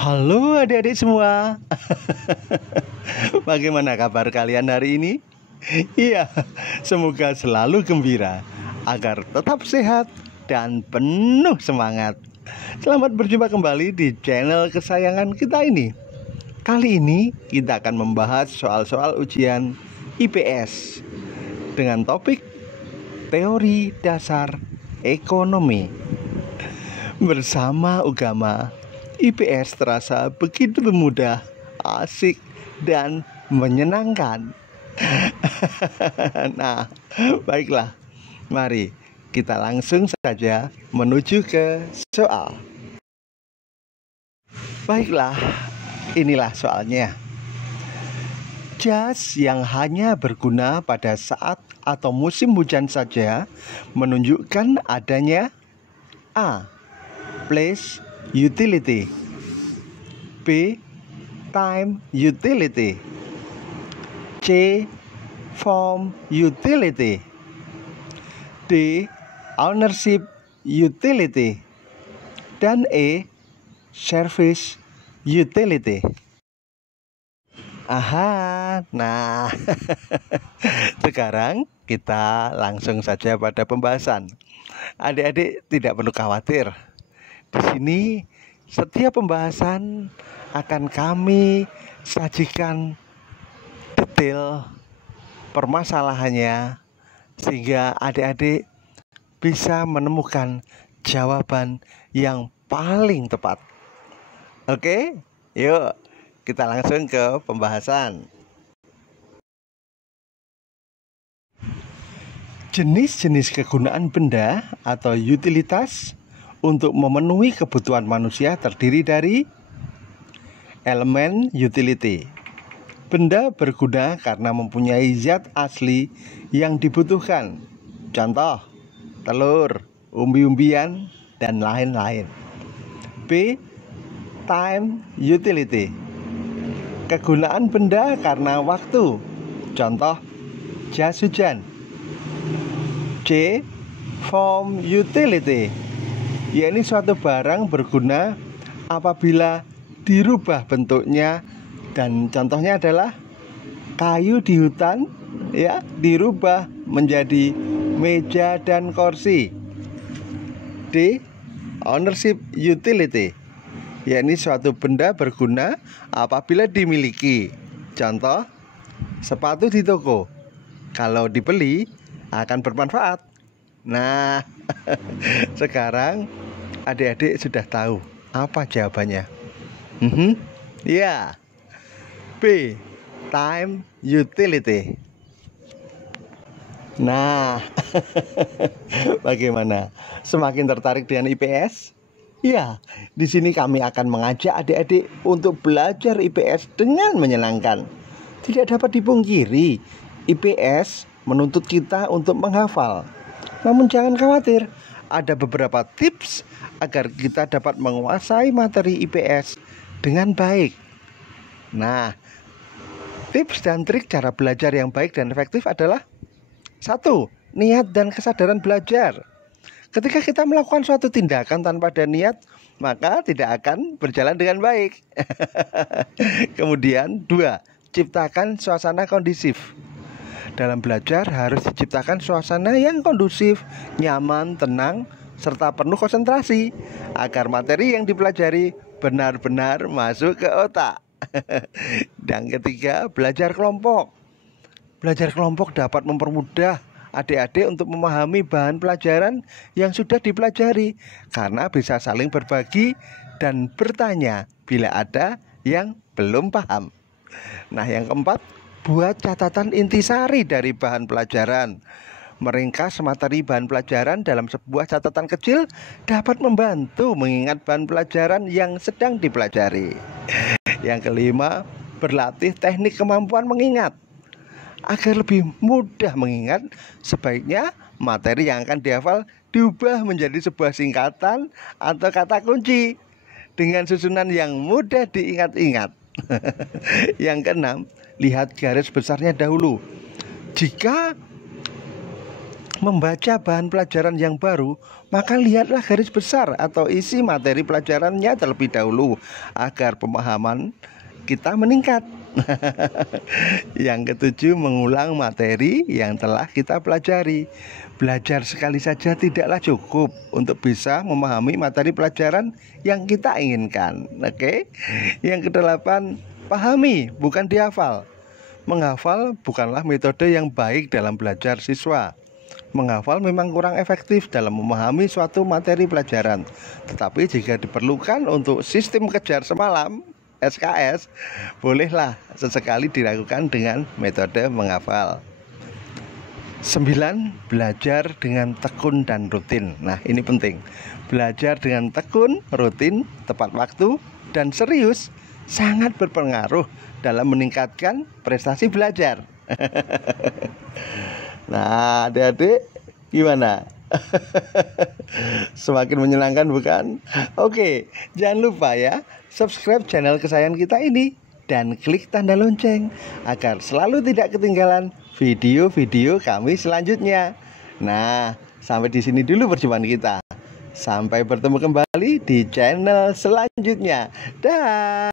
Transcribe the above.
Halo adik-adik semua. Bagaimana kabar kalian hari ini? Iya, semoga selalu gembira agar tetap sehat dan penuh semangat. Selamat berjumpa kembali di channel kesayangan kita ini. Kali ini kita akan membahas soal-soal ujian IPS dengan topik teori dasar ekonomi. Bersama Ugama, IPS terasa begitu mudah, asik, dan menyenangkan. Nah, baiklah, mari kita langsung saja menuju ke soal. Baiklah, inilah soalnya. Jas yang hanya berguna pada saat atau musim hujan saja menunjukkan adanya A. Place utility, B. Time utility, C. Form utility, D. Ownership utility, dan E. Service utility. Aha, nah sekarang kita langsung saja pada pembahasan. Adik-adik tidak perlu khawatir. Di sini setiap pembahasan akan kami sajikan detail permasalahannya sehingga adik-adik bisa menemukan jawaban yang paling tepat. Oke, yuk kita langsung ke pembahasan. Jenis-jenis kegunaan benda atau utilitas untuk memenuhi kebutuhan manusia terdiri dari elemen utility. Benda berguna karena mempunyai zat asli yang dibutuhkan. Contoh, telur, umbi-umbian, dan lain-lain. B. Time utility. Kegunaan benda karena waktu. Contoh, jas hujan. C. Form utility, yakni suatu barang berguna apabila dirubah bentuknya, dan contohnya adalah kayu di hutan ya dirubah menjadi meja dan kursi. D. Ownership utility, yakni suatu benda berguna apabila dimiliki. Contoh, sepatu di toko kalau dibeli akan bermanfaat. Nah, sekarang adik-adik sudah tahu apa jawabannya? Ya, B. Time utility. Nah, bagaimana? Semakin tertarik dengan IPS? Ya, di sini kami akan mengajak adik-adik untuk belajar IPS dengan menyenangkan. Tidak dapat dipungkiri, IPS menuntut kita untuk menghafal. Namun jangan khawatir, ada beberapa tips agar kita dapat menguasai materi IPS dengan baik. Nah, tips dan trik cara belajar yang baik dan efektif adalah 1. Niat dan kesadaran belajar. Ketika kita melakukan suatu tindakan tanpa ada niat, maka tidak akan berjalan dengan baik. Kemudian 2. Ciptakan suasana kondusif. Dalam belajar harus diciptakan suasana yang kondusif, nyaman, tenang, serta penuh konsentrasi agar materi yang dipelajari benar-benar masuk ke otak. Dan ketiga, belajar kelompok. Belajar kelompok dapat mempermudah adik-adik untuk memahami bahan pelajaran yang sudah dipelajari karena bisa saling berbagi dan bertanya bila ada yang belum paham. Nah, yang keempat, buat catatan intisari dari bahan pelajaran. Meringkas materi bahan pelajaran dalam sebuah catatan kecil dapat membantu mengingat bahan pelajaran yang sedang dipelajari. Yang kelima, berlatih teknik kemampuan mengingat. Agar lebih mudah mengingat, sebaiknya materi yang akan dihafal diubah menjadi sebuah singkatan atau kata kunci dengan susunan yang mudah diingat-ingat. Yang keenam, lihat garis besarnya dahulu. Jika membaca bahan pelajaran yang baru, maka lihatlah garis besar atau isi materi pelajarannya terlebih dahulu agar pemahaman kita meningkat. Yang ketujuh, mengulang materi yang telah kita pelajari. Belajar sekali saja tidaklah cukup untuk bisa memahami materi pelajaran yang kita inginkan. Oke. Yang kedelapan, pahami bukan dihafal. Menghafal bukanlah metode yang baik dalam belajar siswa. Menghafal memang kurang efektif dalam memahami suatu materi pelajaran. Tetapi jika diperlukan untuk sistem kejar semalam SKS, bolehlah sesekali dilakukan dengan metode menghafal. 9. Belajar dengan tekun dan rutin. Nah, ini penting. Belajar dengan tekun, rutin, tepat waktu, dan serius sangat berpengaruh dalam meningkatkan prestasi belajar. Nah, adik-adik gimana? Semakin menyenangkan bukan? Oke, jangan lupa ya, subscribe channel kesayangan kita ini dan klik tanda lonceng agar selalu tidak ketinggalan video-video kami selanjutnya. Nah, sampai di sini dulu perjumpaan kita. Sampai bertemu kembali di channel selanjutnya. Dah.